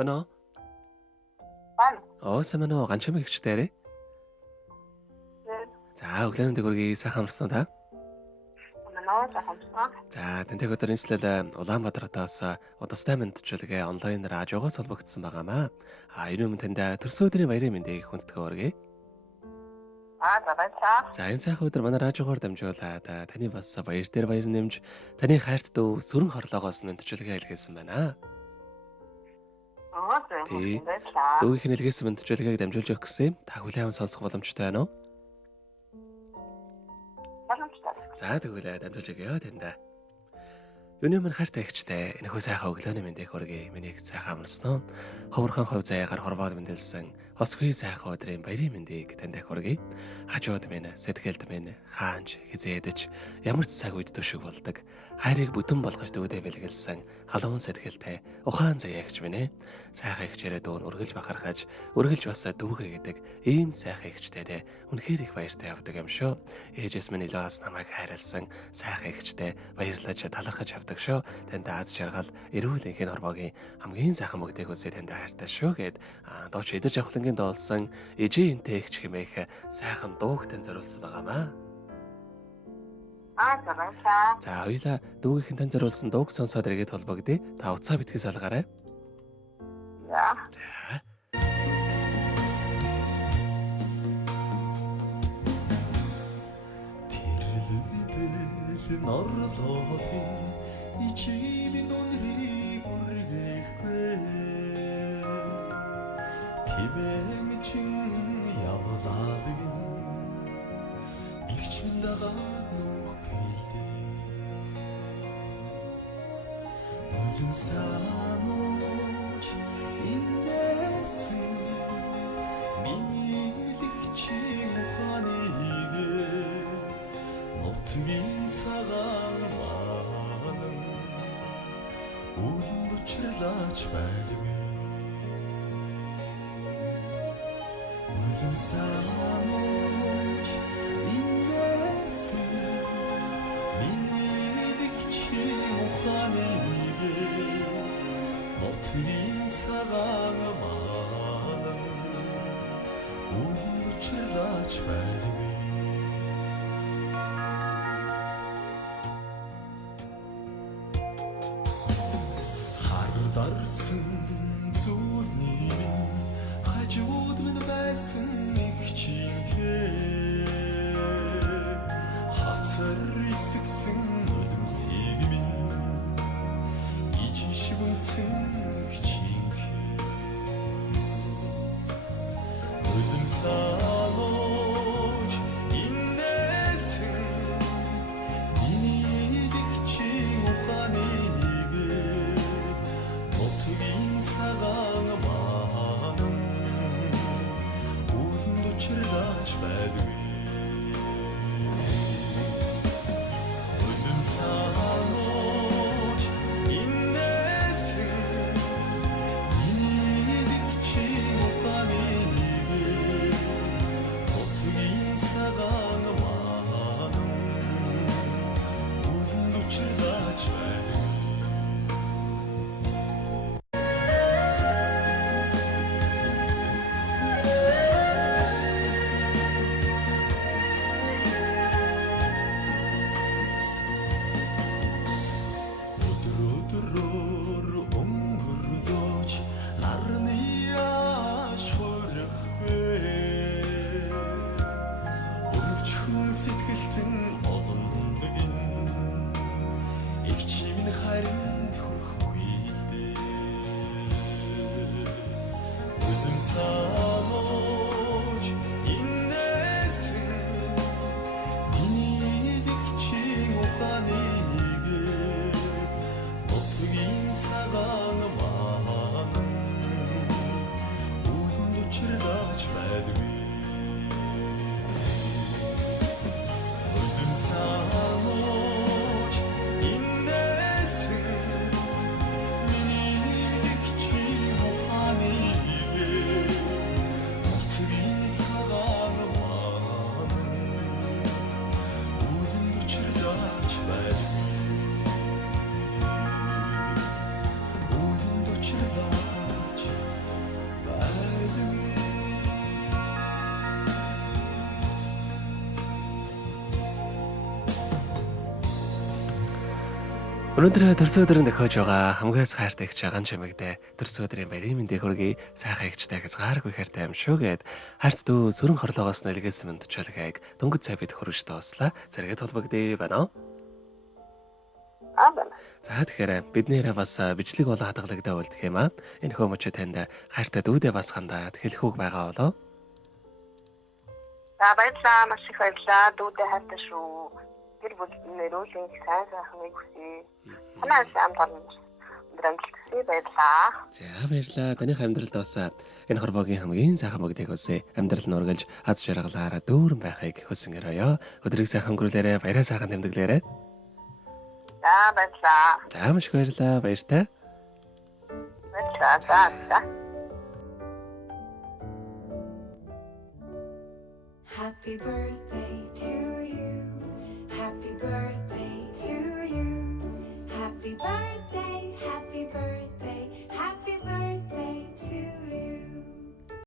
Бано. Байна. Сайн байна уу? Ганчмаг ихчтэй. За, өглөөний дэгүргийн сайхан амарсан та. Манай сайхан. За, тэнтэйг өдөр нийслэл Улаанбаатараас удастай мэдчилгээ онлайнаар ажигоос холбогдсон байгаамаа. Энэ өмнө танд төрсөн өдрийн баярын мэндийг хүндэтгэе өргөе. За баярлалаа. За, энэ сайхан өдөр манай радиогоор дамжуулаад таны бас баяр дээр баяр нэмж таны хайрт дүү сүрэн хорлоогоос мэдчилгээ илгээсэн байна. Тий. Дүүгийн илгээсэн мэдчилгээг дамжуулж өгөх гэсэн та хүлээвэн сонсох боломжтой байна уу? За тэгвэл дамжуулж өгье танд. Юуны мань хайртай ихчтэй энэхүү сайхан өглөөний мэндийг хүргэе. Миний сайхан амарсан. Ховорхон хувь заяагаар хорвоод мэндэлсэн хосгүй сайхан өдрийн баярын мэндийг танд хүргэе. Хажууд минь сэтгэлд минь хаанч хизээдэж ямар ч цаг үед төшөг болдог. Хайрыг бүтэн болгож дүүдэ бэлгэлсэн халуун сэтгэлтэй ухаан заяагч минь сайхан ихчээрээ дүүн үргэлж бахархаж үргэлж бас дүүгээ гэдэг ийм сайхан ихчтэй үнэхээр их баяртай явдаг юм шүү. Ээжээс минь илээс намайг хайрлсан сайхан ихчтэй баярлаж талархаж авдаг шүү. Танд аз жаргал эрүүл энхийн орбогийн хамгийн сайхан мөгдөг үсээ танд хайртай шүү гэд дооч эдэр жавхлангийн доолсон ижи энтэй ихч хэмээх сайхан дууг тань зориулсан байгаамаа. За хоёлаа дүүгийн тань зориулсан дууг сонсоод иргэд холбогдъё. Та уцаа битгий салгаарай. За. Норлоолын ичимийн өнрийг үргэхгүй Тимэн чин явлаалагын игч минь дагаад нүх бэлдээ Нулим санууч инээсэн миний игчи ухааныг Нутгийн цагаан маань үлэнд учрлаач байлгүй Үлэм санууч инээсэн миний игчи ухааныг Нутгийн цагаан маань үлэнд учрлаач байлгүй Дарсан зүйлний хажууд минь байсан их чимхээ хацар исгсэн үлэмсийг минь ичишвэнсэн их чимхээ үлэм санууч инээсэн миний игчи ухааныг Нутгийн цагаан маань үлэнд учрлаач байлгүй Үлэм санууч инээсэн миний игчи ухааныг Нутгийн цагаан маань үлэнд учрлаач байлгүй Өнөөдөр төрсөн өдрөнд тохиож байгаа хамгийн хайртай их жагаан чимэгдээ төрсөн өдрийн баярын мэндийг хүргэе. Сайхан ихчтэй хязгааргүй хайртай юм шүү гэд харц дүү сүрэн хорлоогоос нэлгээс мэнд чалгааг дөнгөж цай бид хөрөж тоослаа. Зэрэгэд холбогдъё байна уу? Аа. За тэгэхээр бид нэрээ бас бичлэг болон хадгалагдаа үлдэх юм аа. Энэ хүмүүч танд хайртай дүүдээ бас хандаад хэлэх үг байгаа болоо. За баярлалаа, маш их баярлалаа. Дүүдээ хайртай шүү. Тэр бүл нэрүүлэн сайн сайхныг хүсье. Танаас амтар өндөр амжилт баярлалаа. За баярлалаа. Таних амьдралд бас энэ хорвогийн хамгийн сайхан бүгдийг хүсье. Амьдрал нь ургалж аз жаргалаараа дүүрэн байхыг хүсэнгэрөөё. Өдрийг сайхан өнгөрүүлээрэ, баяраа сайхан тэмдэглээрэ. За баярлалаа. За маш их баярлалаа. Баяртай. Баярлалаа. За. Happy birthday to you. Happy birthday to you. Happy birthday.